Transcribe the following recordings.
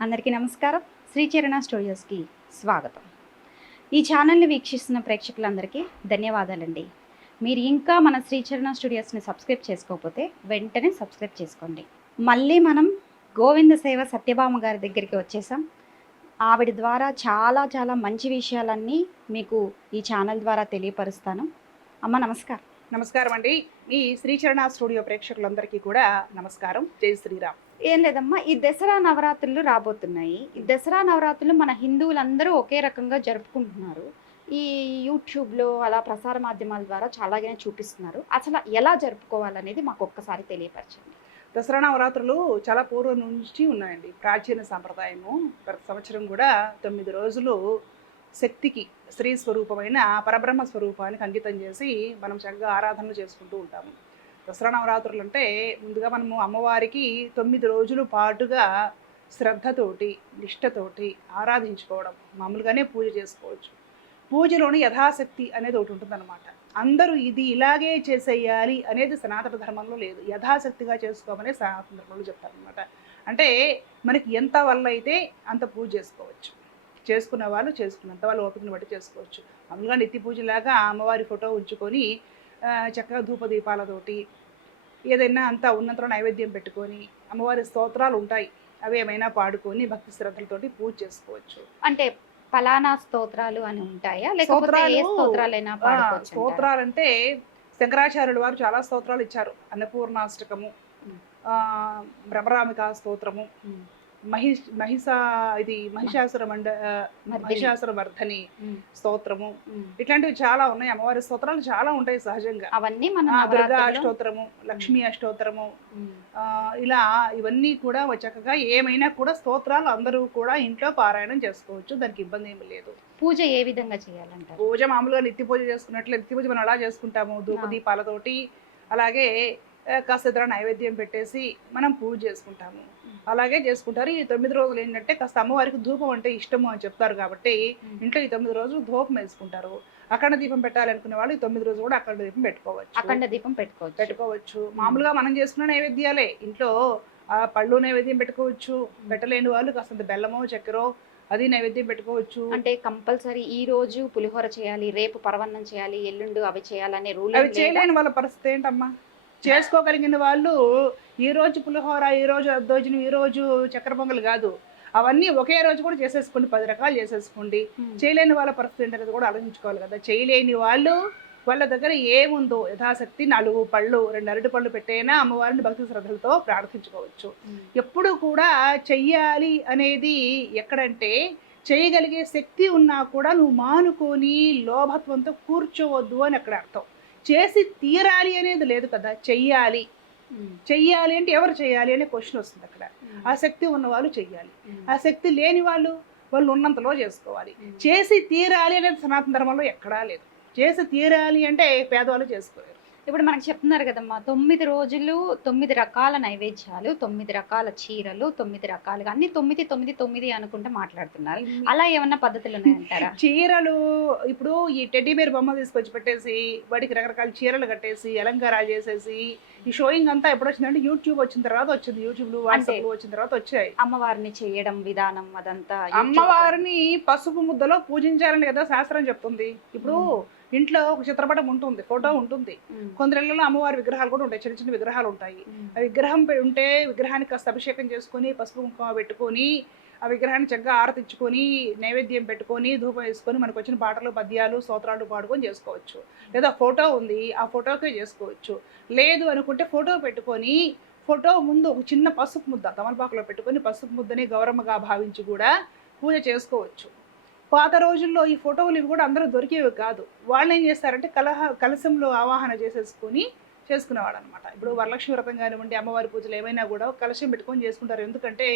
అందరికీ నమస్కారం. శ్రీచరణ స్టూడియోస్కి స్వాగతం. ఈ ఛానల్ని వీక్షిస్తున్న ప్రేక్షకులందరికీ ధన్యవాదాలండి. మీరు ఇంకా మన శ్రీచరణ స్టూడియోస్ని సబ్స్క్రైబ్ చేసుకోకపోతే వెంటనే సబ్స్క్రైబ్ చేసుకోండి. మళ్ళీ మనం గోవింద సేవ సత్యభామ గారి దగ్గరికి వచ్చేసాం. ఆవిడ ద్వారా చాలా చాలా మంచి విషయాలన్నీ మీకు ఈ ఛానల్ ద్వారా తెలియపరుస్తాను. అమ్మ నమస్కారం. నమస్కారం అండి. మీ శ్రీచరణ స్టూడియో ప్రేక్షకులందరికీ కూడా నమస్కారం. జై శ్రీరామ్. ఏం లేదమ్మా ఈ దసరా నవరాత్రులు రాబోతున్నాయి. ఈ దసరా నవరాత్రులు మన హిందువులందరూ ఒకే రకంగా జరుపుకుంటున్నారు. ఈ యూట్యూబ్లో అలా ప్రసార మాధ్యమాల ద్వారా చాలాగానే చూపిస్తున్నారు. అసలు ఎలా జరుపుకోవాలనేది మాకు ఒక్కసారి తెలియపరచండి. దసరా నవరాత్రులు చాలా పూర్వం నుంచి ఉన్నాయండి. ప్రాచీన సాంప్రదాయము. ప్రతి సంవత్సరం కూడా తొమ్మిది రోజులు శక్తికి స్త్రీ స్వరూపమైన పరబ్రహ్మ స్వరూపానికి అంకితం చేసి మనం చక్కగా ఆరాధనలు చేసుకుంటూ ఉంటాము. దసరా నవరాత్రులు అంటే ముందుగా మనము అమ్మవారికి తొమ్మిది రోజులు పాటుగా శ్రద్ధతోటి నిష్టతోటి ఆరాధించుకోవడం మామూలుగానే పూజ చేసుకోవచ్చు. పూజలోని యథాశక్తి అనేది ఒకటి ఉంటుందన్నమాట. అందరూ ఇది ఇలాగే చేసేయాలి అనేది సనాతన ధర్మంలో లేదు. యథాశక్తిగా చేసుకోమని సనాతన ధర్మంలో చెప్తారనమాట అంటే మనకి ఎంత వల్ల అయితే అంత పూజ చేసుకోవచ్చు. చేసుకున్న వాళ్ళు చేసుకున్నంత వాళ్ళు ఓపికను బట్టి చేసుకోవచ్చు. మామూలుగా నిత్య పూజలాగా అమ్మవారి ఫోటో ఉంచుకొని చక్కగా ధూప దీపాలతోటి ఏదైనా అంతా ఉన్నంతలో నైవేద్యం పెట్టుకొని అమ్మవారి స్తోత్రాలు ఉంటాయి. అవి ఏమైనా పాడుకొని భక్తి శ్రద్ధలతోటి పూజ చేసుకోవచ్చు. అంటే ఫలానా స్తోత్రాలు అని ఉంటాయా? లేకపోతే ఏ స్తోత్రాలైనా పాడుకోవచ్చు స్తోత్రాలు అంటే శంకరాచార్యుల వారు చాలా స్తోత్రాలు ఇచ్చారు. అన్నపూర్ణాష్టకము భ్రమరామిక స్తోత్రము మహిష్ మహిష ఇది మహిషాసుర మండ మహిషాసుర వర్ధని స్తోత్రము. ఇట్లాంటివి చాలా ఉన్నాయి. అమ్మవారి స్తోత్రాలు చాలా ఉంటాయి సహజంగా. అవన్నీ మన దుర్గా అష్టోత్తరము లక్ష్మీ అష్టోత్తరము ఇలా ఇవన్నీ కూడా చక్కగా ఏమైనా కూడా స్తోత్రాలు అందరూ కూడా ఇంట్లో పారాయణం చేసుకోవచ్చు. దానికి ఇబ్బంది ఏమి లేదు. పూజ ఏ విధంగా చేయాలంటారు? పూజ మామూలుగా నిత్య పూజ చేసుకున్నట్లు నిత్య పూజ మనం అలా చేసుకుంటాము? ధూపదీపాలతోటి అలాగే కాస్త నైవేద్యం పెట్టేసి మనం పూజ చేసుకుంటాము. అలాగే చేసుకుంటారు. ఈ తొమ్మిది రోజులు ఏంటంటే కాస్త అమ్మవారికి ధూపం అంటే ఇష్టము అని చెప్తారు కాబట్టి ఇంట్లో ఈ తొమ్మిది రోజులు ధూపం వేసుకుంటారు. అఖండ దీపం పెట్టాలనుకునే వాళ్ళు ఈ తొమ్మిది రోజులు కూడా అఖండ దీపం పెట్టుకోవచ్చు. అఖండ దీపం పెట్టుకోవచ్చు. పెట్టుకోవచ్చు. మామూలుగా మనం చేసుకున్న నైవేద్యాలే. ఇంట్లో ఆ పళ్ళు నైవేద్యం పెట్టుకోవచ్చు. పెట్టలేని వాళ్ళు కాస్తంత బెల్లమో చక్కెరో అది నైవేద్యం పెట్టుకోవచ్చు. అంటే కంపల్సరీ ఈ రోజు పులిహోర చేయాలి రేపు పరవన్నం చేయాలి ఎల్లుండు అవి చేయాలనే రూల్ అవి చేయలేని వాళ్ళ పరిస్థితి ఏంటమ్మా? చేసుకోగలిగిన వాళ్ళు ఈ రోజు పులిహోర ఈ రోజు అద్దోజనం ఈ రోజు చక్కెర పొంగల్ కాదు. అవన్నీ ఒకే రోజు కూడా చేసేసుకోండి పది రకాలు చేసేసుకోండి. చేయలేని వాళ్ళ పరిస్థితి ఏంటనేది కూడా ఆలోచించుకోవాలి కదా. చేయలేని వాళ్ళు వాళ్ళ దగ్గర ఏముందో యథాశక్తి నాలుగు పళ్ళు రెండు అరటి పళ్ళు పెట్టైనా అమ్మవారిని భక్తి శ్రద్ధలతో ప్రార్థించుకోవచ్చు. ఎప్పుడు కూడా చెయ్యాలి అనేది ఎక్కడంటే చేయగలిగే శక్తి ఉన్నా కూడా నువ్వు మానుకొని లోభత్వంతో కూర్చోవద్దు అని అక్కడ అర్థం. చేసి తీరాలి అనేది లేదు కదా చెయ్యాలి. చెయ్యాలి అంటే ఎవరు చేయాలి అనే క్వశ్చన్ వస్తుంది అక్కడ. ఆ శక్తి ఉన్న వాళ్ళు చెయ్యాలి ఆ శక్తి లేని వాళ్ళు వాళ్ళు ఉన్నంతలో చేసుకోవాలి. చేసి తీరాలి అనేది సనాతన ధర్మంలో ఎక్కడా లేదు. చేసి తీరాలి అంటే పేదవాళ్ళు చేసుకోలేరు. ఇప్పుడు మనకు చెప్తున్నారు కదమ్మా తొమ్మిది రోజులు తొమ్మిది రకాల నైవేద్యాలు తొమ్మిది రకాల చీరలు తొమ్మిది రకాలుగా అన్ని తొమ్మిది తొమ్మిది తొమ్మిది అనుకుంటే మాట్లాడుతున్నారు. అలా ఏమన్నా పద్ధతులు ఉన్నాయంటారా? చీరలు ఇప్పుడు ఈ టెడ్డీ బేర్ బొమ్మ తీసుకొచ్చి పెట్టేసి వాడికి రకరకాల చీరలు కట్టేసి అలంకారాలు చేసేసి ఈ షోయింగ్ అంతా ఎప్పుడు వచ్చిందంటే యూట్యూబ్ వచ్చిన తర్వాత వచ్చింది. యూట్యూబ్ వాట్సాప్ వచ్చిన తర్వాత వచ్చాయి. అమ్మవారిని చేయడం విధానం అదంతా అమ్మవారిని పసుపు ముద్దలో పూజించాలని కదా శాస్త్రం చెప్తుంది. ఇప్పుడు ఇంట్లో ఒక చిత్రపటం ఉంటుంది ఫోటో ఉంటుంది. కొందరిళ్ళలో అమ్మవారి విగ్రహాలు కూడా ఉంటాయి చిన్న చిన్న విగ్రహాలు ఉంటాయి. ఆ విగ్రహం ఉంటే విగ్రహానికి కాస్త అభిషేకం చేసుకొని పసుపు కుంకుమ పెట్టుకొని ఆ విగ్రహాన్ని చక్కగా ఆరతిచ్చుకొని నైవేద్యం పెట్టుకొని ధూపం వేసుకొని మనకు వచ్చిన పాటలు పద్యాలు స్తోత్రాలు పాడుకొని చేసుకోవచ్చు. లేదా ఫోటో ఉంది ఆ ఫోటోకే చేసుకోవచ్చు. లేదు అనుకుంటే ఫోటో పెట్టుకొని ఫోటో ముందు ఒక చిన్న పసుపు ముద్ద తమలపాకులో పెట్టుకొని పసుపు ముద్దని గౌరమ్మగా భావించి కూడా పూజ చేసుకోవచ్చు. పాత రోజుల్లో ఈ ఫోటోలు ఇవి కూడా అందరూ దొరికేవి కాదు. వాళ్ళు ఏం చేస్తారంటే కలహ కలశంలో ఆవాహన చేసేసుకొని చేసుకునేవాడు అనమాట ఇప్పుడు వరలక్ష్మి వ్రతం కానివ్వండి అమ్మవారి పూజలు ఏమైనా కూడా కలశం పెట్టుకొని చేసుకుంటారు. ఎందుకంటే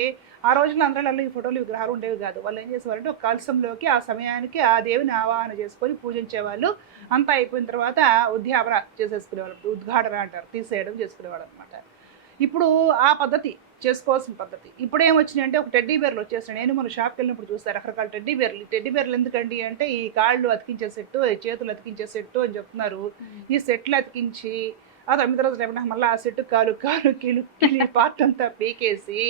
ఆ రోజుల్లో అందరిలో ఈ ఫోటోలు విగ్రహాలు ఉండేవి కాదు. వాళ్ళు ఏం చేసేవారంటే ఒక కలశంలోకి ఆ సమయానికి ఆ దేవిని ఆవాహన చేసుకొని పూజించేవాళ్ళు. అంతా అయిపోయిన తర్వాత ఉద్యాపన చేసేసుకునేవాళ్ళు. ఉద్ఘాటన అంటారు తీసేయడం చేసుకునేవాడు అనమాట ఇప్పుడు ఆ పద్ధతి చేసుకోవాల్సిన పద్ధతి. ఇప్పుడు ఏమొచ్చినాయి అంటే ఒక టెడ్డీ బేర్లు వచ్చేసాయి నేను మన షాప్కి వెళ్ళినప్పుడు చూస్తాను రకరకాల టెడ్డీ బేర్లు. టెడ్డీ బేర్లు ఎందుకండి అంటే ఈ కాళ్ళు అతికించే సెట్టు ఈ చేతులు అతికించే సెట్టు అని చెప్తున్నారు. ఈ సెట్లు అతికించి ఆ తొమ్మిది రోజులు ఏమన్నా మళ్ళీ ఆ సెట్టు కాలు కాలు కీలు కీలు పార్ట్ అంతా పీకేసి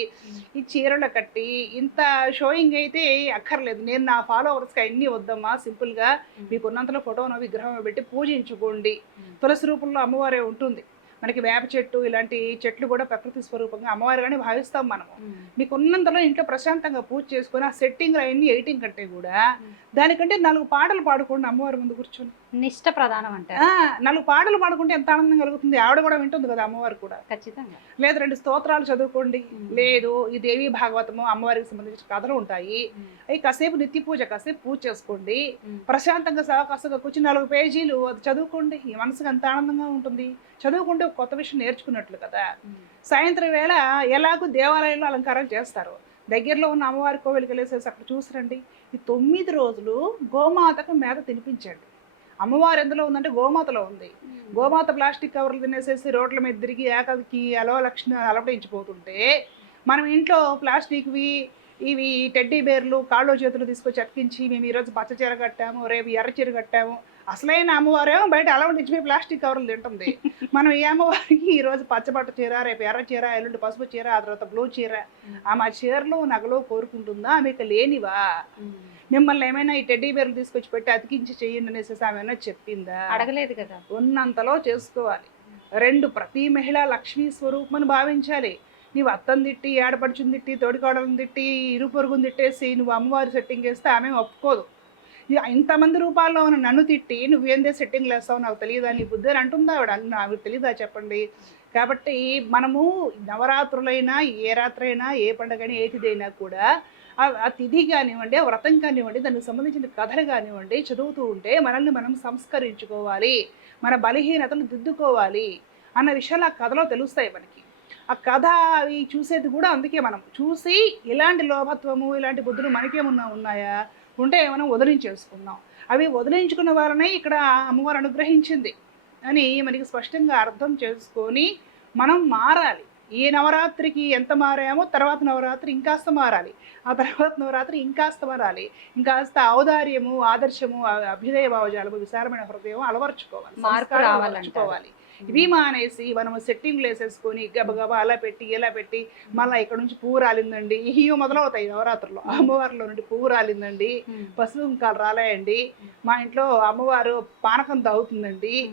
ఈ చీరలు కట్టి ఇంత షోయింగ్ అయితే అక్కర్లేదు. నేను నా ఫాలోవర్స్కి అన్నీ వద్దమ్మా సింపుల్గా మీకు ఉన్నంతలో ఫోటోను విగ్రహం పెట్టి పూజించుకోండి. తులసి రూపంలో అమ్మవారే ఉంటుంది. మనకి వేప చెట్టు ఇలాంటి చెట్లు కూడా ప్రకృతి స్వరూపంగా అమ్మవారుగానే భావిస్తాం మనము. మీకు ఉన్నంతలో ఇంట్లో ప్రశాంతంగా పూజ చేసుకొని ఆ సెట్టింగ్ అవన్నీ ఎయిటింగ్ కంటే కూడా దానికంటే నాలుగు పాటలు పాడుకోండి అమ్మవారి ముందు కూర్చొని. నిష్ట ప్రధానం అంటారు. నాలుగు పాటలు పాడుకుంటే ఎంత ఆనందం కలుగుతుంది. ఆవిడ కూడా వింటుంది కదా అమ్మవారు కూడా. ఖచ్చితంగా. లేదు రెండు స్తోత్రాలు చదువుకోండి. లేదు ఈ దేవి భాగవతము అమ్మవారికి సంబంధించిన కథలు ఉంటాయి. అవి కాసేపు నిత్య పూజ కాసేపు పూజ చేసుకోండి. ప్రశాంతంగా సావకాశంగా కూర్చుని నాలుగు పేజీలు అది చదువుకోండి. ఈ మనసుకు అంత ఆనందంగా ఉంటుంది. చదువుకుంటే ఒక కొత్త విషయం నేర్చుకున్నట్లు కదా. సాయంత్రం వేళ ఎలాగో దేవాలయంలో అలంకారం చేస్తారు. దగ్గరలో ఉన్న అమ్మవారి కోవిలికి వెళ్ళేసేసి అక్కడ చూసిరండి ఈ తొమ్మిది రోజులు గోమాతకు మేత తినిపించండి. అమ్మవారు ఎందులో ఉందంటే గోమాతలో ఉంది. గోమాత ప్లాస్టిక్ కవర్లు తినేసేసి రోడ్ల మీద తిరిగి ఏకదికి అలవ లక్షణ అలవడించిపోతుంటే మనం ఇంట్లో ప్లాస్టిక్వి ఇవి టెడ్డీ బేర్లు కాళ్ళు చేతులు తీసుకొచ్చి అతికించి మేము ఈరోజు పచ్చ చీర కట్టాము రేపు ఎర్ర చీర కట్టాము. అసలైన అమ్మవారేమో బయట అలవడించిపోయి ప్లాస్టిక్ కవర్లు తింటుంది. మనం ఈ అమ్మవారికి ఈరోజు పచ్చబట్ట చీర రేపు ఎర్ర చీర ఎల్లుండి పసుపు చీర ఆ తర్వాత బ్లూ చీర ఆమె చీరలు నగలు కోరుకుంటుందా? ఆమెకు లేనివా? మిమ్మల్ని ఏమైనా ఈ టెడ్డీ బేర్లు తీసుకొచ్చి పెట్టి అతికించి చెయ్యండి అనేసి ఆమె చెప్పిందా? అడగలేదు కదా. ఉన్నంతలో చేసుకోవాలి. రెండు ప్రతి మహిళ లక్ష్మీ స్వరూపం అని భావించాలి. నీవు అత్తని తిట్టి ఏడపడుచుని తిట్టి తోడికోడలను తిట్టి ఇరు పొరుగుని తిట్టేసి నువ్వు అమ్మవారి సెట్టింగ్ వేస్తే ఆమె ఒప్పుకోదు. ఇంతమంది రూపాల్లో ఉన్న నన్ను తిట్టి నువ్వేందే సెట్టింగ్ వేస్తావు నాకు తెలియదా నీ బుద్ధి అని అంటుందా ఆవిడ? నాకు తెలియదా చెప్పండి? కాబట్టి మనము నవరాత్రులైనా ఏ రాత్రి అయినా ఏ తిథి అయినా కూడా ఆ- తిథి కానివ్వండి ఆ వ్రతం కానివ్వండి దానికి సంబంధించిన కథలు కానివ్వండి చదువుతూ ఉంటే మనల్ని మనం సంస్కరించుకోవాలి మన బలహీనతలు దిద్దుకోవాలి అన్న విషయాలు ఆ కథలో తెలుస్తాయి మనకి. ఆ కథ అవి చూసేది కూడా అందుకే మనం. చూసి ఇలాంటి లోభత్వము ఇలాంటి బుద్ధులు మనకేమన్నా ఉన్నాయా? ఉంటే మనం వదిలించేసుకుందాం. అవి వదిలించుకున్న వారనే ఇక్కడ అమ్మవారు అనుగ్రహించింది అని మనకి స్పష్టంగా అర్థం చేసుకొని మనం మారాలి. ఈ నవరాత్రికి ఎంత మారామో తర్వాత నవరాత్రి ఇంకాస్త మారాలి. ఆ తర్వాత నవరాత్రి ఇంకాస్త మారాలి. ఇంకాస్త ఔదార్యము ఆదర్శము అభ్యుదయ భావజాలము విశాలమైన హృదయం అలవర్చుకోవాలి. మార్పు. అలవర్చుకోవాలి. ఇవి మానేసి మనము సెట్టింగ్లు వేసేసుకొని గబగబా అలా పెట్టి ఇలా పెట్టి మళ్ళీ ఇక్కడ నుంచి పువ్వు రాలిందండి. ఇవి మొదలవుతాయి నవరాత్రులు. అమ్మవారిలో నుండి పువ్వు రాలిందండి. పసుపు కుంకాలు రాలేయండి. మా ఇంట్లో అమ్మవారు పానకం తాగుతుందండి.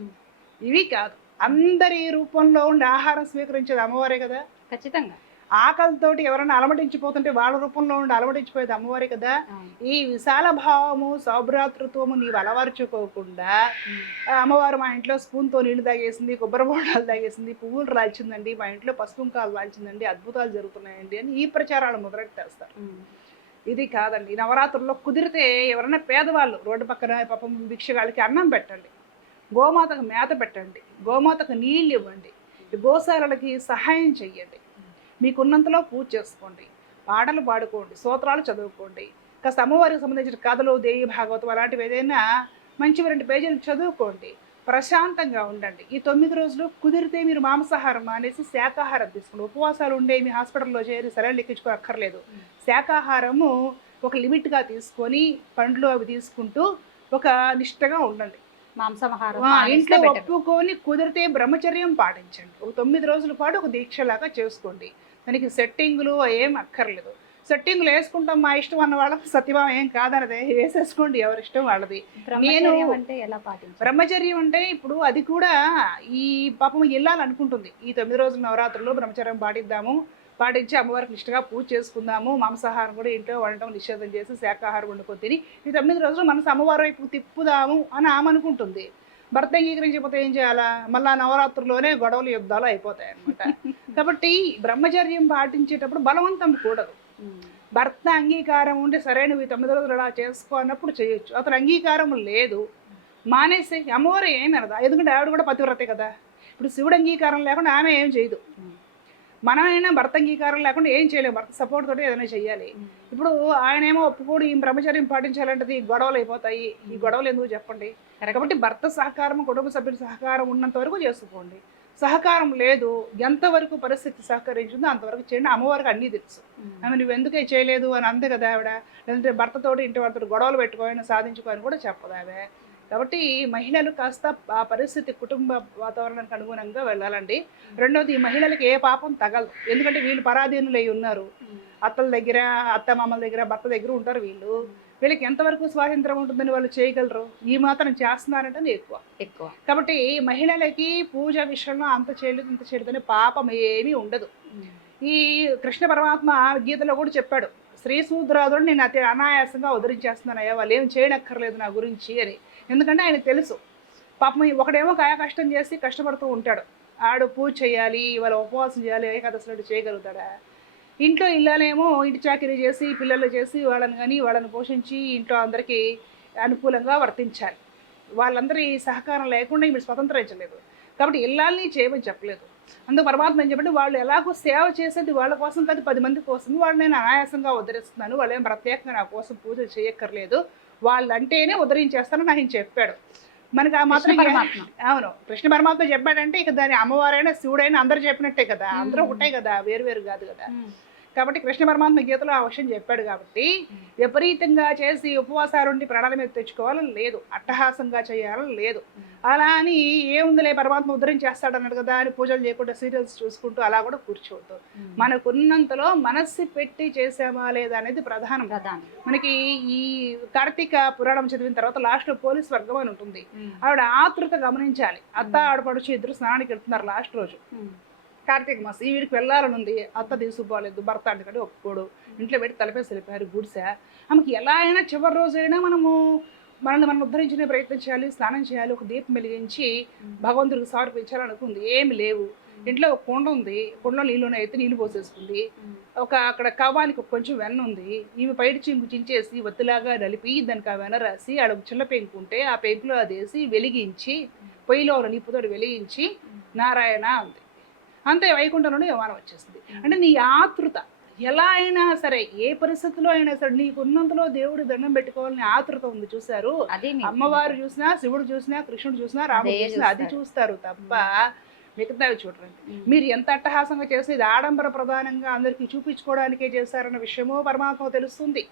ఇవి కాదు. అందరి రూపంలో ఉండి ఆహారం స్వీకరించేది అమ్మవారే కదా? ఖచ్చితంగా. ఆకలితోటి ఎవరైనా అలమటించిపోతుంటే వాళ్ళ రూపంలో ఉండి అలమటించిపోయేది అమ్మవారే కదా? ఈ విశాల భావము సౌభ్రాతృత్వము నీవు అలవర్చుకోకుండా అమ్మవారు మా ఇంట్లో స్పూన్తో నీళ్ళు తాగేసింది కొబ్బరి బొండాలు తాగేసింది పువ్వులు రాల్చిందండి మా ఇంట్లో పసుపు కుంకాలు రాల్చిందండి అద్భుతాలు జరుగుతున్నాయండి అని ఈ ప్రచారాలు మొదలెట్టేస్తారు ఇది కాదండి. నవరాత్రుల్లో కుదిరితే ఎవరైనా పేదవాళ్ళు రోడ్డు పక్కన పాపం భిక్షగాళ్ళకి అన్నం పెట్టండి. గోమాతకు మేత పెట్టండి గోమాతకు నీళ్ళు ఇవ్వండి గోశాలలకి సహాయం చెయ్యండి. మీకున్నంతలో పూజ చేసుకోండి పాటలు పాడుకోండి స్తోత్రాలు చదువుకోండి. కాస్త అమ్మవారికి సంబంధించిన కథలు దేవి భాగవతం అలాంటివి ఏదైనా మంచి రెండు పేజీలు చదువుకోండి ప్రశాంతంగా ఉండండి. ఈ తొమ్మిది రోజులు కుదిరితే మీరు మాంసాహారం మానేసి శాకాహారం తీసుకోండి ఉపవాసాలు ఉండే మీ హాస్పిటల్లో చేరి సరైన ఎక్కించుకో అక్కర్లేదు. శాకాహారము ఒక లిమిట్గా తీసుకొని పండ్లు అవి తీసుకుంటూ ఒక నిష్టగా ఉండండి. మాంసాహారం ఇంట్లో. ఒప్పుకొని కుదిరితే బ్రహ్మచర్యం పాటించండి. ఒక తొమ్మిది రోజుల పాటు ఒక దీక్షలాగా చేసుకోండి. దానికి సెట్టింగులు ఏం అక్కర్లేదు. సెట్టింగులు వేసుకుంటాం మా ఇష్టం అన్న వాళ్ళకి సత్యభావం ఏం కాదనదే. వేసేసుకోండి ఎవరి ఇష్టం వాళ్ళది. బ్రహ్మచర్యం అంటే ఎలా పాటించాలి? బ్రహ్మచర్యం అంటే ఇప్పుడు అది కూడా ఈ పాపం వెళ్ళాలనుకుంటుంది ఈ తొమ్మిది రోజుల నవరాత్రుల్లో బ్రహ్మచర్యం పాటిద్దాము. పాటించి అమ్మవారికి నిష్టగా పూజ చేసుకుందాము. మాంసాహారం కూడా ఇంట్లో వండటం నిషేధం చేసి శాకాహారం వండుకొని తిని ఈ తొమ్మిది రోజులు మనసు అమ్మవారి వైపు తిప్పుదాము అని ఆమె అనుకుంటుంది. భర్త అంగీకరించకపోతే ఏం చేయాలా? మళ్ళా నవరాత్రుల్లోనే గొడవలు యుద్ధాలు అయిపోతాయి అనమాట కాబట్టి బ్రహ్మచర్యం పాటించేటప్పుడు బలవంతం కూడదు. భర్త అంగీకారం ఉండి సరే నువ్వు ఈ తొమ్మిది రోజులు అలా చేసుకో అన్నప్పుడు చేయొచ్చు. అతను అంగీకారం లేదు. మానేసి అమ్మవారు ఏమి అనదా? ఎందుకంటే ఆవిడ కూడా పతివ్రతే కదా. ఇప్పుడు శివుడు అంగీకారం లేకుండా ఆమె ఏం చేయదు. మనమైనా భర్త అంగీకారం లేకుండా ఏం చేయలేము భర్త సపోర్ట్ తోటి ఏదైనా చెయ్యాలి. ఇప్పుడు ఆయన ఏమో ఒప్పుకోడు ఈ బ్రహ్మచర్యం పాటించాలంటే ఈ గొడవలు అయిపోతాయి. ఈ గొడవలు ఎందుకు చెప్పండి? కాబట్టి భర్త సహకారం కుటుంబ సభ్యుల సహకారం ఉన్నంత వరకు చేసుకోండి. సహకారం లేదు. ఎంతవరకు పరిస్థితి సహకరించిందో అంతవరకు చేయండి. అమ్మవారికి అన్నీ తెలుసు. ఆమె నువ్వు ఎందుకే చేయలేదు అని అంతే కదా ఆవిడ. లేదంటే భర్తతోటి ఇంటి వారితో గొడవలు పెట్టుకోని సాధించుకోని కూడా చెప్పదు ఆమె. కాబట్టి మహిళలు కాస్త ఆ పరిస్థితి కుటుంబ వాతావరణానికి అనుగుణంగా వెళ్ళాలండి. రెండోది ఈ మహిళలకి ఏ పాపం తగలదు. ఎందుకంటే వీళ్ళు పరాధీనులై ఉన్నారు. అత్తల దగ్గర అత్త మామల దగ్గర భర్త దగ్గర ఉంటారు వీళ్ళు. వీళ్ళకి ఎంతవరకు స్వాతంత్రం ఉంటుందని వాళ్ళు చేయగలరు? ఈ మాత్రం చేస్తున్నారంటే ఎక్కువ. ఎక్కువ. కాబట్టి మహిళలకి పూజ విషయంలో అంత చేయలేదు ఇంత చేయలేదు అనే పాపం ఏమీ ఉండదు. ఈ కృష్ణ పరమాత్మ గీతలో కూడా చెప్పాడు స్త్రీ సూద్రాదుడు నేను అతి అనాయాసంగా ఉదరించేస్తున్నానయ్యా. వాళ్ళు ఏం చేయనక్కర్లేదు నా గురించి అని. ఎందుకంటే ఆయన తెలుసు. పాపం ఒకడేమో కాయ కష్టం చేసి కష్టపడుతూ ఉంటాడు. ఆడు పూజ చేయాలి వాళ్ళ ఉపవాసం చేయాలి ఏకాదశి చేయగలుగుతాడా? ఇంట్లో ఇల్లాలేమో ఇంటి చాకరీ చేసి పిల్లలు చేసి వాళ్ళని కానీ వాళ్ళని పోషించి ఇంట్లో అందరికీ అనుకూలంగా వర్తించాలి. వాళ్ళందరి సహకారం లేకుండా ఇప్పుడు స్వతంత్రించలేదు. కాబట్టి ఇల్లాలని చేయమని చెప్పలేదు. అందుకు పరమాత్మ ఏం చెప్పండి? వాళ్ళు ఎలాగో సేవ చేసేది వాళ్ళ కోసం కాదు పది మంది కోసం. వాళ్ళు నేను అనాయాసంగా ఉద్ధరిస్తున్నాను వాళ్ళు ఏం ప్రత్యేకంగా నా కోసం పూజ చేయక్కర్లేదు. వాళ్ళంటేనే ఉద్ధరించేస్తాను నాకు ఆయన చెప్పాడు. మనకి ఆ మాత్రం. అవును. కృష్ణ పరమాత్మ చెప్పాడంటే ఇక దాని అమ్మవారైనా శివుడైనా అందరూ చెప్పినట్టే కదా. అందరూ ఒకటే కదా. వేరు వేరు కాదు కదా. కాబట్టి కృష్ణ పరమాత్మ గీతలో ఆ విషయం చెప్పాడు కాబట్టి విపరీతంగా చేసి ఉపవాసాలుండి ప్రాణాల మీద తెచ్చుకోవాలని లేదు. అట్టహాసంగా చేయాలని లేదు. అలా అని ఏముందిలే పరమాత్మ ఉద్ధరించేస్తాడు అన్నాడు కదా అని పూజలు చేయకుండా సీరియల్స్ చూసుకుంటూ అలా కూడా కూర్చోవద్దు. మనకున్నంతలో మనస్సు పెట్టి చేసామా లేదా అనేది ప్రధానం. ప్రధానం. మనకి ఈ కార్తీక పురాణం చదివిన తర్వాత లాస్ట్లో పోలీస్ వర్గం అని ఉంటుంది. ఆవిడ ఆతృత గమనించాలి. అత్త ఆడపడుచు ఇద్దరు స్నానానికి వెళ్తున్నారు లాస్ట్ రోజు. కార్తీక మాసం. ఈ వీడికి వెళ్ళాలని ఉంది. అత్త తీసుకుపోలేదు భర్త అందుకంటే ఒప్పుకోడు. ఇంట్లో పెట్టి తలపేసి వెళ్ళిపోయారు గుడిసె. ఆమెకి ఎలా అయినా చివరి రోజైనా మనము మనల్ని మనం ఉద్ధరించుకునే ప్రయత్నం చేయాలి స్నానం చేయాలి ఒక దీపం వెలిగించి భగవంతుడికి సమర్పించాలి అనుకుంది ఏమి లేవు. ఇంట్లో ఒక కుండ ఉంది. కుండలో నీళ్ళు అయితే నీళ్ళు పోసేసుకుంది. ఒక అక్కడ కవ్వానికి కొంచెం వెన్న ఉంది. ఈమె పైట చింకు చించేసి ఒత్తిలాగా నలిపి దానికి ఆ వెన్న రాసి ఆడ ఒక చిన్న పెంకు ఉంటే ఆ పెంకులో అది వేసి వెలిగించి పొయ్యిలో ఉన్న నిప్పుతోటి వెలిగించి నారాయణ అంది. అంతే వైకుంఠంలోనే విమానం వచ్చేసింది. అంటే నీ ఆతృత ఎలా అయినా సరే ఏ పరిస్థితిలో అయినా సరే నీకు ఉన్నంతలో దేవుడు దండం పెట్టుకోవాలని ఆతృత ఉంది చూసారు అమ్మవారు చూసినా శివుడు చూసినా కృష్ణుడు చూసినా రాముడు చూసినా అది. చూస్తారు. తప్ప మిగతావి చూడరండి. ఉమ్. మీరు ఎంత అట్టహాసంగా చేసి ఇది ఆడంబర ప్రధానంగా అందరికీ చూపించుకోవడానికే చేశారన్న విషయమో పరమాత్మ తెలుస్తుంది.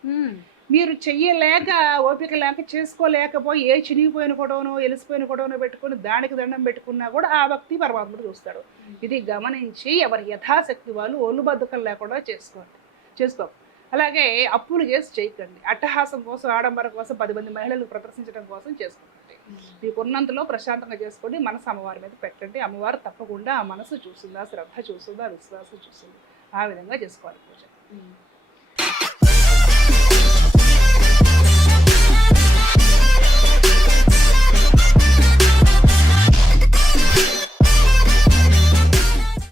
మీరు చెయ్యలేక ఓపిక లేక చేసుకోలేకపోయి ఏ చినిగిపోయిన కొడవనో ఎలిసిపోయిన కొడవనో పెట్టుకొని దానికి దండం పెట్టుకున్నా కూడా ఆ భక్తి పరమాత్ముడు చూస్తాడు. ఇది గమనించి ఎవరి యథాశక్తి వాళ్ళు ఒళ్ళు బద్ధకం లేకుండా చేసుకోండి. చేసుకో. అలాగే అప్పులు చేసి చేయకండి. అట్టహాసం కోసం ఆడంబరం కోసం పది మంది మహిళలు ప్రదర్శించడం కోసం చేసుకోండి. మీకు ఉన్నంతలో ప్రశాంతంగా చేసుకోండి. మనసు అమ్మవారి మీద పెట్టండి. అమ్మవారు తప్పకుండా ఆ మనసు చూస్తుందా శ్రద్ధ చూస్తుందా విశ్వాసం చూస్తుంది? ఆ విధంగా చేసుకోవాలి పూజ.